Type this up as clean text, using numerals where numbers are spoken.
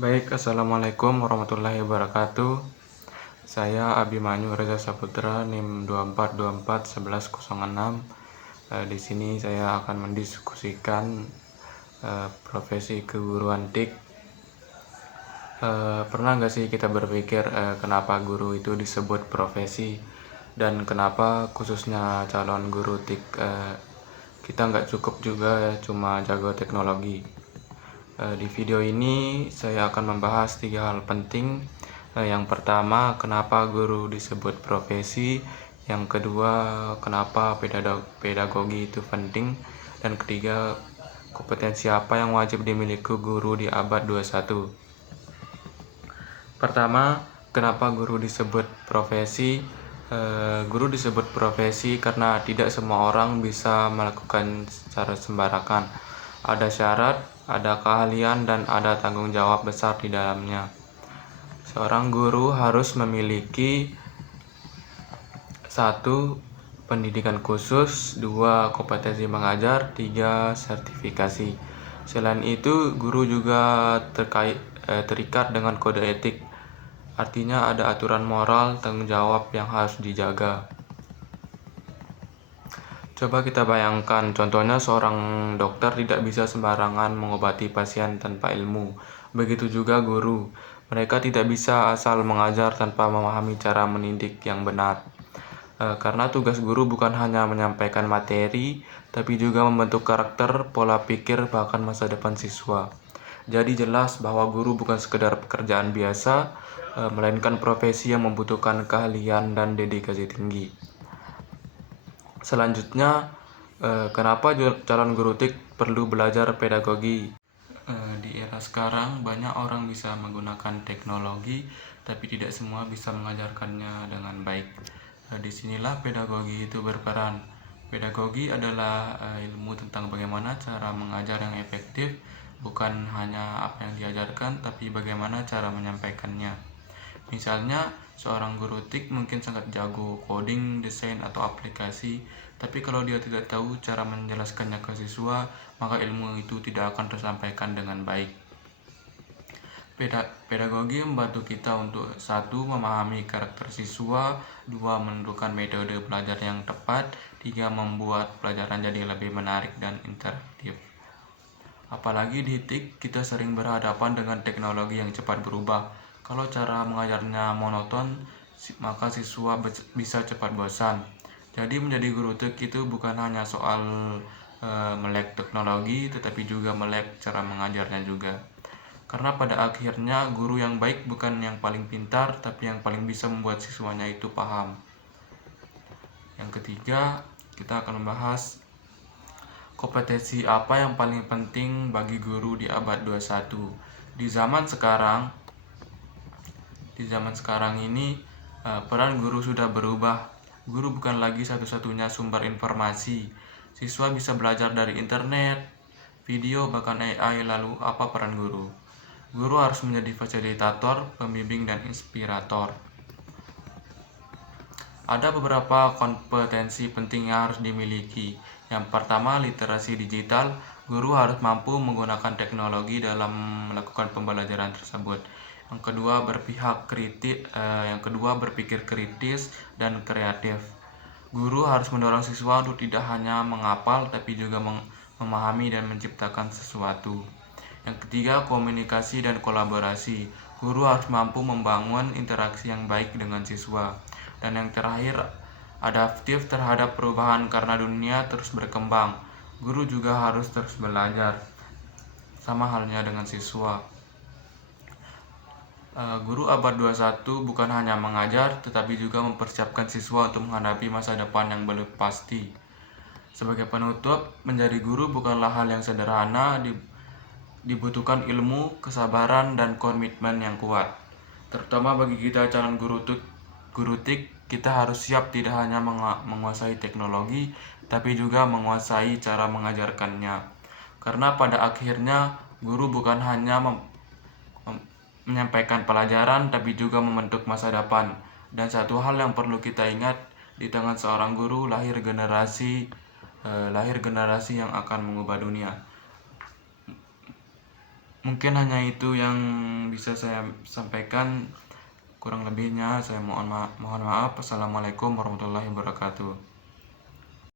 Baik, Assalamualaikum warahmatullahi wabarakatuh. Saya Abimanyu Reza Saputra, NIM 24241106. Di sini saya akan mendiskusikan profesi keguruan TIK. Pernah nggak sih kita berpikir kenapa guru itu disebut profesi, dan kenapa khususnya calon guru TIK kita nggak cukup juga cuma jago teknologi. Di video ini saya akan membahas 3 hal penting. Yang pertama, kenapa guru disebut profesi. Yang kedua, kenapa pedagogi itu penting. Dan ketiga, kompetensi apa yang wajib dimiliki guru di abad 21. Pertama, kenapa guru disebut profesi? Guru disebut profesi karena tidak semua orang bisa melakukan secara sembarangan. Ada syarat, ada keahlian, dan ada tanggung jawab besar di dalamnya. Seorang guru harus memiliki 1. Pendidikan khusus, 2. Kompetensi mengajar, 3. Sertifikasi. Selain itu, guru juga terikat dengan kode etik. Artinya ada aturan moral, tanggung jawab yang harus dijaga. Coba kita bayangkan, contohnya seorang dokter tidak bisa sembarangan mengobati pasien tanpa ilmu. Begitu juga guru. Mereka tidak bisa asal mengajar tanpa memahami cara mendidik yang benar. Karena tugas guru bukan hanya menyampaikan materi, tapi juga membentuk karakter, pola pikir, bahkan masa depan siswa. Jadi jelas bahwa guru bukan sekedar pekerjaan biasa, melainkan profesi yang membutuhkan keahlian dan dedikasi tinggi. Selanjutnya, kenapa calon guru TIK perlu belajar pedagogi? Di era sekarang, banyak orang bisa menggunakan teknologi, tapi tidak semua bisa mengajarkannya dengan baik. Disinilah pedagogi itu berperan. Pedagogi adalah ilmu tentang bagaimana cara mengajar yang efektif, bukan hanya apa yang diajarkan, tapi bagaimana cara menyampaikannya. Misalnya, seorang guru TIK mungkin sangat jago coding, desain, atau aplikasi, tapi kalau dia tidak tahu cara menjelaskannya ke siswa, maka ilmu itu tidak akan tersampaikan dengan baik. Pedagogi membantu kita untuk 1. Memahami karakter siswa, 2. Menentukan metode belajar yang tepat, 3. Membuat pelajaran jadi lebih menarik dan interaktif. Apalagi di TIK, kita sering berhadapan dengan teknologi yang cepat berubah. Kalau cara mengajarnya monoton, maka siswa bisa cepat bosan. Jadi menjadi guru TIK itu bukan hanya soal melek teknologi, tetapi juga melek cara mengajarnya juga. Karena pada akhirnya guru yang baik bukan yang paling pintar, tapi yang paling bisa membuat siswanya itu paham. Yang ketiga, kita akan membahas kompetensi apa yang paling penting bagi guru di abad 21. Di zaman sekarang ini, peran guru sudah berubah. Guru bukan lagi satu-satunya sumber informasi. Siswa bisa belajar dari internet, video, bahkan AI. Lalu apa peran guru? Guru harus menjadi fasilitator, pembimbing, dan inspirator. Ada beberapa kompetensi penting yang harus dimiliki. Yang pertama, literasi digital. Guru harus mampu menggunakan teknologi dalam melakukan pembelajaran tersebut. Yang kedua, berpikir kritis dan kreatif. Guru harus mendorong siswa untuk tidak hanya menghafal, tapi juga memahami dan menciptakan sesuatu. Yang ketiga, komunikasi dan kolaborasi. Guru harus mampu membangun interaksi yang baik dengan siswa. Dan yang terakhir, adaptif terhadap perubahan karena dunia terus berkembang. Guru juga harus terus belajar, sama halnya dengan siswa. Guru abad 21 bukan hanya mengajar, tetapi juga mempersiapkan siswa untuk menghadapi masa depan yang belum pasti. Sebagai penutup, menjadi guru bukanlah hal yang sederhana, dibutuhkan ilmu, kesabaran, dan komitmen yang kuat. Terutama bagi kita calon guru TIK, kita harus siap tidak hanya menguasai teknologi, tapi juga menguasai cara mengajarkannya. Karena pada akhirnya, guru bukan hanya menyampaikan pelajaran, tapi juga membentuk masa depan. Dan satu hal yang perlu kita ingat, di tangan seorang guru lahir generasi yang akan mengubah dunia. Mungkin hanya itu yang bisa saya sampaikan. Kurang lebihnya saya mohon maaf. Assalamualaikum warahmatullahi wabarakatuh.